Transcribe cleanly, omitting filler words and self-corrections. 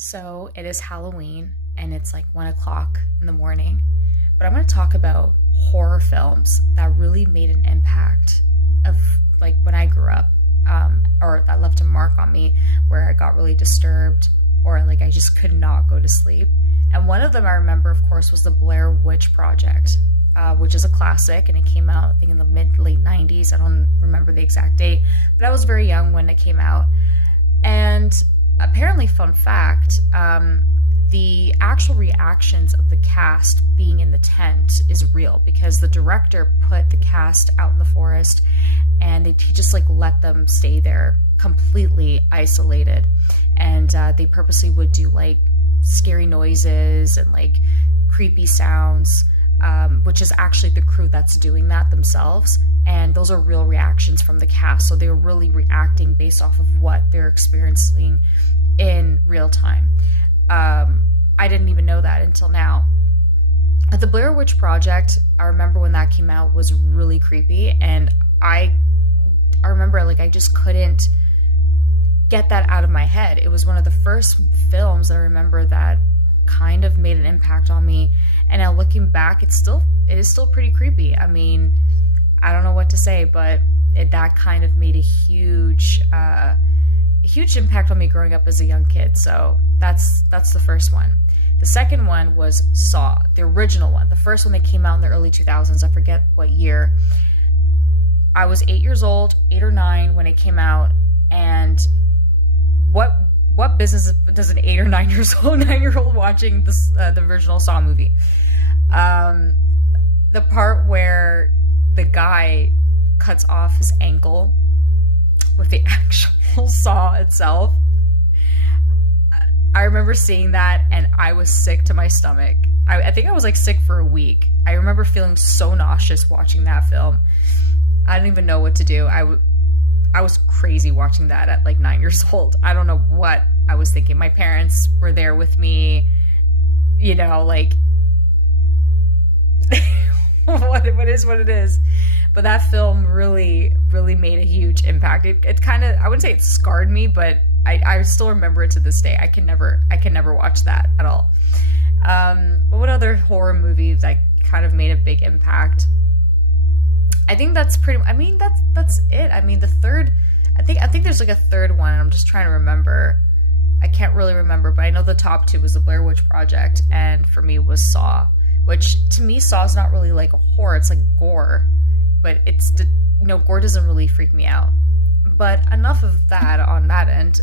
So it is Halloween and it's like 1 o'clock in the morning. But I'm going to talk about horror films that really made an impact of like when I grew up, or that left a mark on me where I got really disturbed or like I just could not go to sleep. And one of them I remember, of course, was the Blair Witch Project, which is a classic, and it came out, I think, in the late 90s. I don't remember the exact date, but I was very young when it came out. And apparently, fun fact, the actual reactions of the cast being in the tent is real because the director put the cast out in the forest and he just like let them stay there completely isolated. And they purposely would do like scary noises and like creepy sounds, which is actually the crew that's doing that themselves. And those are real reactions from the cast. So they were really reacting based off of what they're experiencing in real time. I didn't even know that until now. The Blair Witch Project, I remember when that came out, was really creepy. And I remember like I just couldn't get that out of my head. It was one of the first films I remember that kind of made an impact on me. And now looking back, it is still pretty creepy. I mean, I don't know what to say, but that kind of made a huge impact on me growing up as a young kid. So that's the first one. The second one was Saw, the original one, the first one that came out in the early 2000s. I forget what year. I was 8 years old, 8 or 9 when it came out, and what business does an 8 or 9 years old 9-year-old watching this the original Saw movie? The part where the guy cuts off his ankle with the actual saw itself. I remember seeing that and I was sick to my stomach. I think I was like sick for a week. I remember feeling so nauseous watching that film. I didn't even know what to do. I was crazy watching that at like 9 years old. I don't know what I was thinking. My parents were there with me, you know, like what is what it is. But that film really, really made a huge impact. It kind of, I wouldn't say it scarred me, but I still remember it to this day. I can never watch that at all. What other horror movies that kind of made a big impact? I think that's pretty, I mean, that's it. I mean, the third, I think there's like a third one, and I'm just trying to remember. I can't really remember, but I know the top two was the Blair Witch Project, and for me was Saw, which to me, Saw is not really like a horror. It's like gore. But gore doesn't really freak me out. But enough of that on that end.